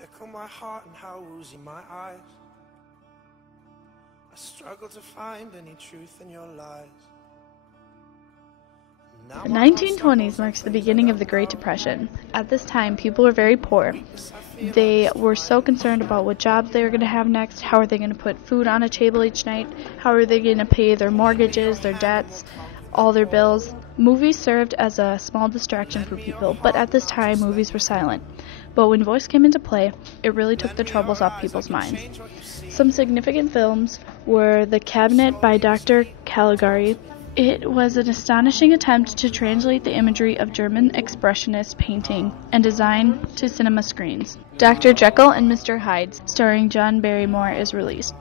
fickle my heart and how woozy my eyes. I struggle to find any truth in your lies. The 1920s marks the beginning of the Great Depression. At this time, people were very poor. They were so concerned about what jobs they were going to have next, how are they going to put food on a table each night, how are they going to pay their mortgages, their debts, all their bills. Movies served as a small distraction for people, but at this time, movies were silent. But when voice came into play, it really took the troubles off people's minds. Some significant films were The Cabinet by Dr. Caligari. It was an astonishing attempt to translate the imagery of German expressionist painting and design to cinema screens. Dr. Jekyll and Mr. Hyde, starring John Barrymore, is released.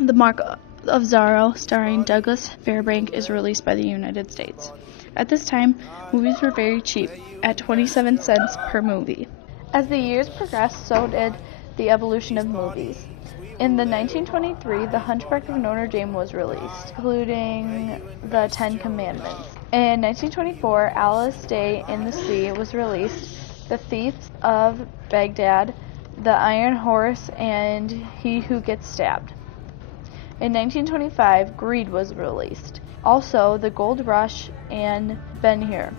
The Mark of Zorro, starring Douglas Fairbanks, is released by the United States. At this time, movies were very cheap, at 27 cents per movie. As the years progressed, so did the evolution of movies. In the 1923, The Hunchback of Notre Dame was released, including the Ten Commandments. In 1924, Alice Day in the Sea was released, The Thief of Baghdad, The Iron Horse, and He Who Gets Stabbed. In 1925, Greed was released. Also, The Gold Rush and Ben-Hur.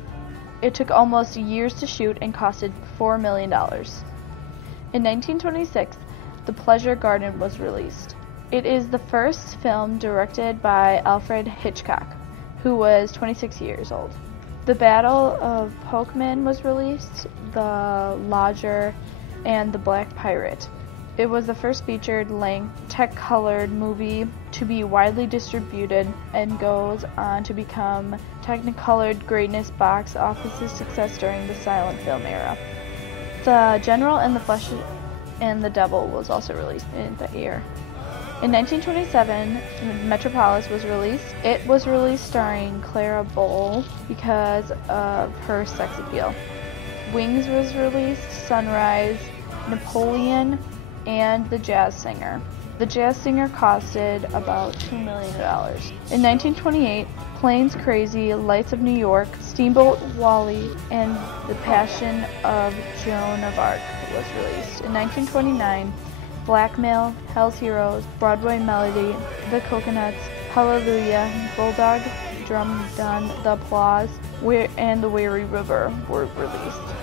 It took almost years to shoot and costed $4 million. In 1926, The Pleasure Garden was released. It is the first film directed by Alfred Hitchcock, who was 26 years old. The Battle of Pokemon was released, The Lodger, and The Black Pirate. It was the first featured-length, tech-colored movie to be widely distributed and goes on to become Technicolored greatness box office success during the silent film era. The General and the Flesh and the Devil was also released in the year. In 1927, Metropolis was released. It was released starring Clara Bow because of her sex appeal. Wings was released, Sunrise, Napoleon, and The Jazz Singer. The Jazz Singer costed about $2 million. In 1928, Planes Crazy, Lights of New York, Steamboat Wally, and The Passion of Joan of Arc was released. In 1929, Blackmail, Hell's Heroes, Broadway Melody, The Coconuts, Hallelujah, Bulldog, Drum Done, The Applause, and The Weary River were released.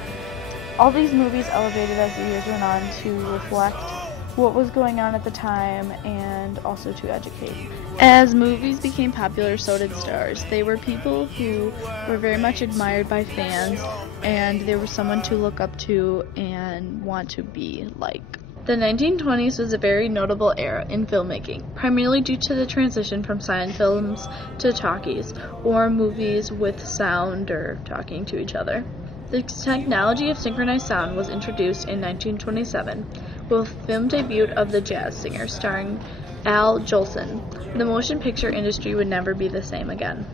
All these movies elevated as the years went on to reflect what was going on at the time and also to educate. As movies became popular, so did stars. They were people who were very much admired by fans, and they were someone to look up to and want to be like. The 1920s was a very notable era in filmmaking, primarily due to the transition from silent films to talkies, or movies with sound or talking to each other. The technology of synchronized sound was introduced in 1927 with the film debut of The Jazz Singer starring Al Jolson. The motion picture industry would never be the same again.